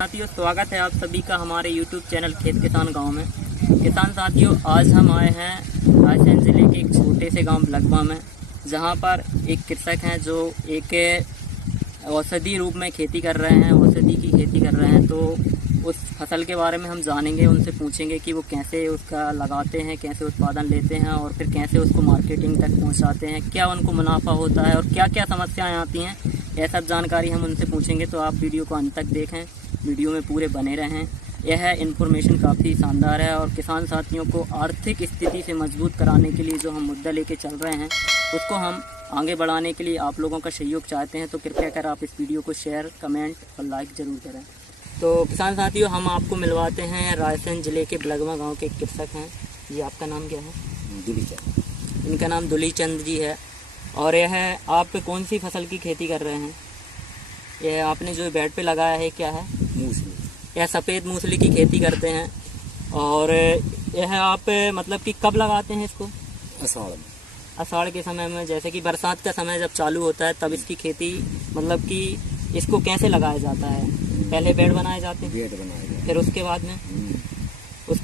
साथियों, स्वागत है आप सभी का हमारे YouTube चैनल खेत किसान गांव में। किसान साथियों, आज हम आए हैं रायसेन ज़िले के एक छोटे से गांव लगवा में, जहां पर एक कृषक हैं जो एक औषधि रूप में खेती कर रहे हैं, औषधि की खेती कर रहे हैं। तो उस फसल के बारे में हम जानेंगे, उनसे पूछेंगे कि वो कैसे उसका लगाते हैं, कैसे उत्पादन लेते हैं और फिर कैसे उसको मार्केटिंग तक पहुँचाते हैं, क्या उनको मुनाफा होता है और क्या क्या समस्याएँ आती हैं। यह सब जानकारी हम उनसे पूछेंगे, तो आप वीडियो को अंत तक देखें, वीडियो में पूरे बने रहें। यह इन्फॉर्मेशन काफ़ी शानदार है और किसान साथियों को आर्थिक स्थिति से मजबूत कराने के लिए जो हम मुद्दा लेके चल रहे हैं, उसको हम आगे बढ़ाने के लिए आप लोगों का सहयोग चाहते हैं। तो कृपया कर आप इस वीडियो को शेयर, कमेंट और लाइक ज़रूर करें। तो किसान साथियों, हम आपको मिलवाते हैं रायसेन ज़िले के बलगवा गाँव के कृषक हैं। जी, आपका नाम क्या है? दुलीचंद। इनका नाम दुलीचंद जी है। और यह आप कौन सी फसल की खेती कर रहे हैं? यह आपने जो बेड पे लगाया है क्या है? मूसली। यह सफ़ेद मूसली की खेती करते हैं। और यह आप मतलब कि कब लगाते हैं इसको? अषाढ़ में। अषाढ़ के समय में, जैसे कि बरसात का समय जब चालू होता है तब इसकी खेती मतलब कि इसको कैसे लगाया जाता है? पहले बेड बनाए जाते हैं, बेड बनाए गए। फिर उसके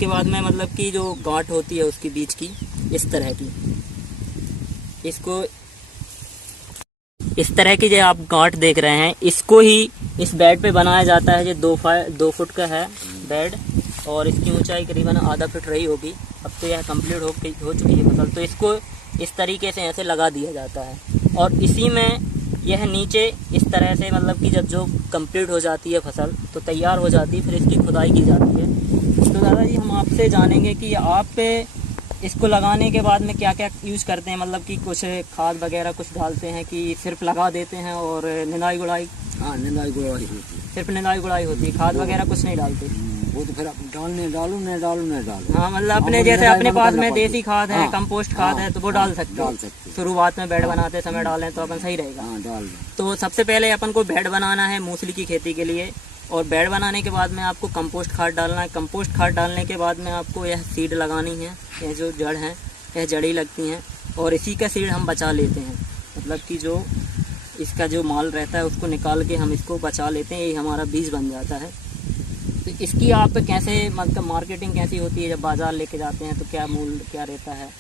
बाद में मतलब कि जो गांठ होती है उसकी बीज की, इस तरह की, इसको इस तरह की जो आप गांठ देख रहे हैं, इसको ही इस बेड पे बनाया जाता है। ये 2 फुट का है बेड और इसकी ऊंचाई करीबन आधा फुट रही होगी। अब तो यह कंप्लीट हो चुकी है फसल। तो इसको इस तरीके से ऐसे लगा दिया जाता है और इसी में यह नीचे इस तरह से मतलब कि जब जो कंप्लीट हो जाती है फसल तो तैयार हो जाती है, फिर इसकी खुदाई की जाती है। तो दादाजी, हम आपसे जानेंगे कि आप इसको लगाने के बाद में क्या क्या यूज़ करते हैं, मतलब कि कुछ खाद वगैरह कुछ डालते हैं कि सिर्फ लगा देते हैं और निंदाई गुड़ाई? हाँ, निंदाई गुड़ाई होती है। सिर्फ निंदाई गुड़ाई होती है, खाद वगैरह कुछ नहीं डालते? वो तो फिर आप डालो नहीं डालो। हाँ, मतलब अपने जैसे अपने पास में देसी खाद है, कंपोस्ट खाद है, तो वो डाल सकते हैं। शुरुआत में बेड बनाते समय डालें तो अपन सही रहेगा। हाँ, डाल। तो सबसे पहले अपन को बेड बनाना है मूसली की खेती के लिए, और बेड बनाने के बाद में आपको कंपोस्ट खाद डालना है। कंपोस्ट खाद डालने के बाद में आपको यह सीड लगानी है। यह जो जड़ हैं, यह जड़ी लगती हैं और इसी का सीड हम बचा लेते हैं। मतलब कि जो इसका जो माल रहता है उसको निकाल के हम इसको बचा लेते हैं, यही हमारा बीज बन जाता है। तो इसकी आप कैसे मतलब मार्केटिंग कैसी होती है? जब बाज़ार लेके जाते हैं तो क्या मूल्य क्या रहता है?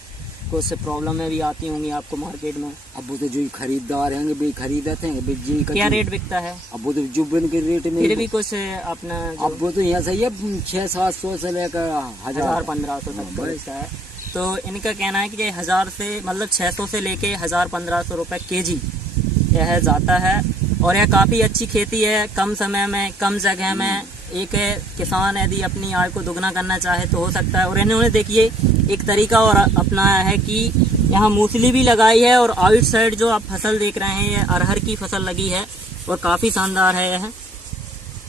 कुछ प्रॉब्लमें भी आती होंगी आपको मार्केट में। अब वो तो जो खरीदार हैं वे खरीदते हैं, क्या रेट बिकता है? अब वो तो जुब्बन के रेट में फिर भी कुछ अपना अब वो तो यहाँ सही है 600-700 से लेकर 1000-1500 तक का है। तो इनका कहना है कि 1000 से मतलब 600 से लेके 1000-1500 रुपये केजी यह जाता है। और यह काफ़ी अच्छी खेती है। कम समय में, कम जगह में एक किसान यदि अपनी आय को दुगना करना चाहे तो हो सकता है। और इन्होंने देखिए एक तरीका और अपनाया है कि यहाँ मूसली भी लगाई है और आउट साइड जो आप फसल देख रहे हैं, ये अरहर की फसल लगी है और काफ़ी शानदार है।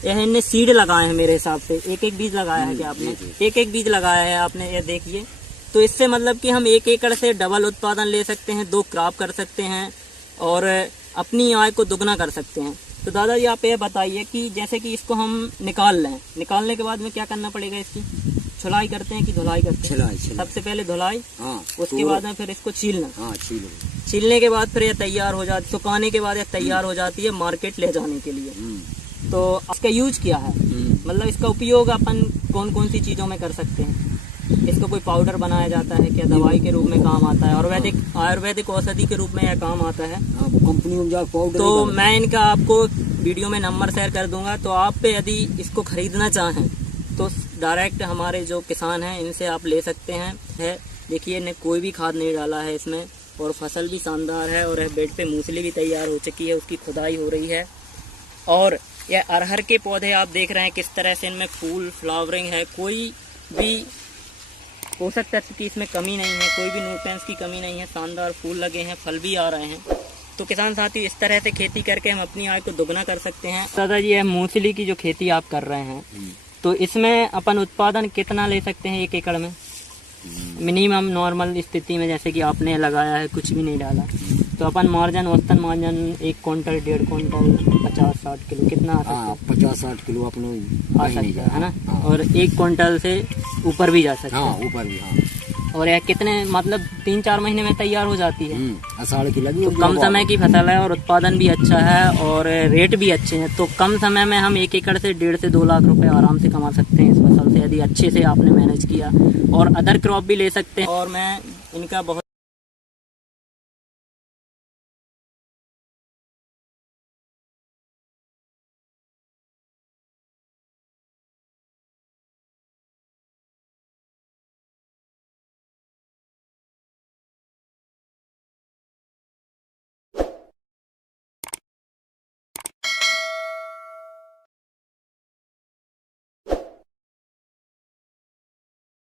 यह इनने सीड लगाए हैं मेरे हिसाब से। एक बीज लगाया है क्या आपने? एक बीज लगाया है आपने, ये देखिए। तो इससे मतलब कि हम 1 एकड़ से डबल उत्पादन ले सकते हैं, 2 क्रॉप कर सकते हैं और अपनी आय को दुगना कर सकते हैं। तो दादाजी, आप ये बताइए कि जैसे कि इसको हम निकाल लें, निकालने के बाद में क्या करना पड़ेगा? इसकी छुलाई करते हैं कि धुलाई करते हैं? छुलाई। सबसे पहले धुलाई। हाँ, उसके बाद में फिर इसको छीलना। हाँ, छीलने के बाद फिर यह तैयार हो जाती, सुखाने के बाद यह तैयार हो जाती है मार्केट ले जाने के लिए। तो इसका यूज क्या है, मतलब इसका उपयोग अपन कौन कौन सी चीज़ों में कर सकते हैं? इसका कोई पाउडर बनाया जाता है क्या? दवाई के रूप में काम आता है? आयुर्वेदिक औषधि के रूप में यह काम आता है। कंपनी में जाकर पाउडर। तो मैं इनका आपको वीडियो में नंबर शेयर कर दूंगा। तो आप यदि इसको खरीदना चाहें तो डायरेक्ट हमारे जो किसान हैं इनसे आप ले सकते हैं। देखिए, ने कोई भी खाद नहीं डाला है इसमें और फसल भी शानदार है और बेड पे मूसली भी तैयार हो चुकी है, उसकी खुदाई हो रही है। और यह अरहर के पौधे आप देख रहे हैं किस तरह से इनमें फूल फ्लावरिंग है, कोई भी पोषक तत्व की इसमें कमी नहीं है, कोई भी न्यूट्रिएंट्स की कमी नहीं है। शानदार फूल लगे हैं, फल भी आ रहे हैं। तो किसान साथी, इस तरह से खेती करके हम अपनी आय को दुगना कर सकते हैं। दादाजी, यह मूसली की जो खेती आप कर रहे हैं, तो इसमें अपन उत्पादन कितना ले सकते हैं 1 एकड़ में? मिनिमम नॉर्मल स्थिति में, जैसे कि आपने लगाया है, कुछ भी नहीं डाला, तो अपन मार्जिन, औसतन मार्जिन 1 क्विंटल, 1.5 क्विंटल, 50-60 किलो कितना आ सकता है? 50-60 किलो अपने आ सकता है ना? और 1 क्विंटल से ऊपर भी जा सकता है। ऊपर भी। और यह कितने मतलब 3-4 महीने में तैयार हो जाती है। आषाढ़ की लगी तो कम समय की फसल है और उत्पादन भी अच्छा है और रेट भी अच्छे हैं। तो कम समय में हम 1 एकड़ से 1.5 से 2 लाख रुपए आराम से कमा सकते हैं इस फसल से, यदि अच्छे से आपने मैनेज किया, और अदर क्रॉप भी ले सकते हैं। और मैं इनका बहुत